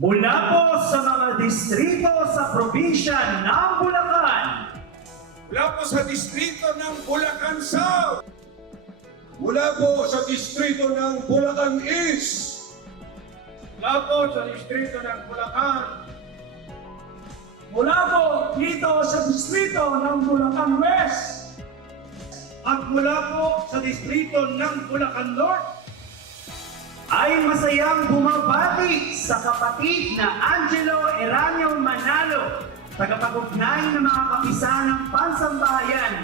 Mula po sa mga distrito sa probinsya ng Bulacan, Mula po sa distrito ng Bulacan South. Mula po sa distrito ng Bulacan East, Mula po sa distrito ng Bulacan. Mula po dito sa distrito ng Bulacan West At mula po sa distrito ng Bulacan North. Ay masayang bumabati sa kapatid na Angelo Eranio Manalo, tagapag-ugnay ng mga kapisan ng pansambahayan